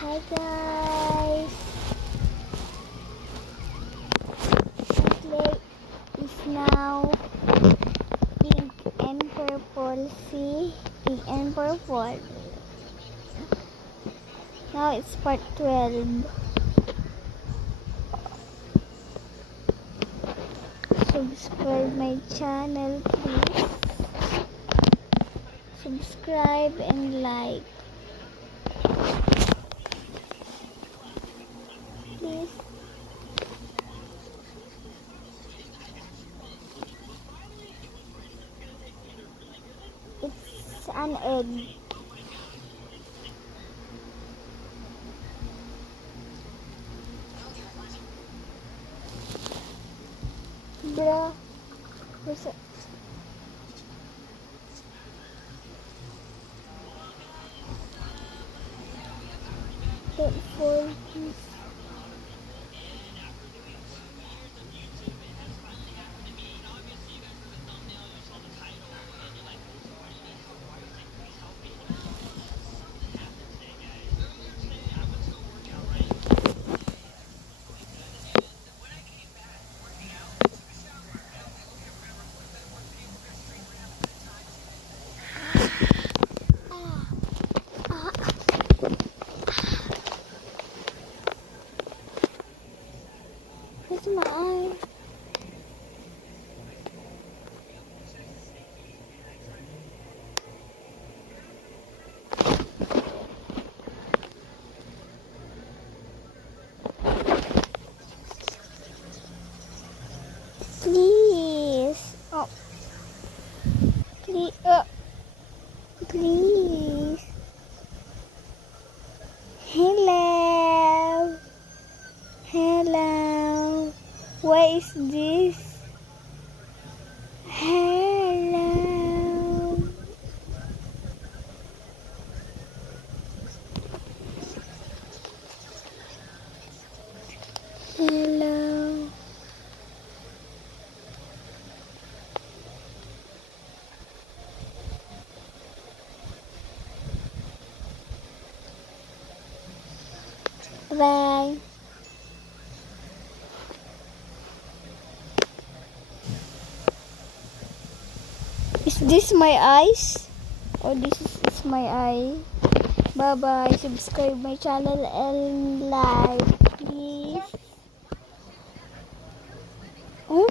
Hi guys, my play is now pink and purple. See, pink and purple. Now it's part 12. Subscribe my channel, please. Subscribe and like. Please. It's an egg. Bruh. What's it? Don't fall, please. Where's my eye? Please. Oh. Please. Please. Hello. Hello. What is this? Hello. Hello. Bye. Is this my eyes? Or this is my eye? Bye bye. Subscribe my channel and like, please. Oh?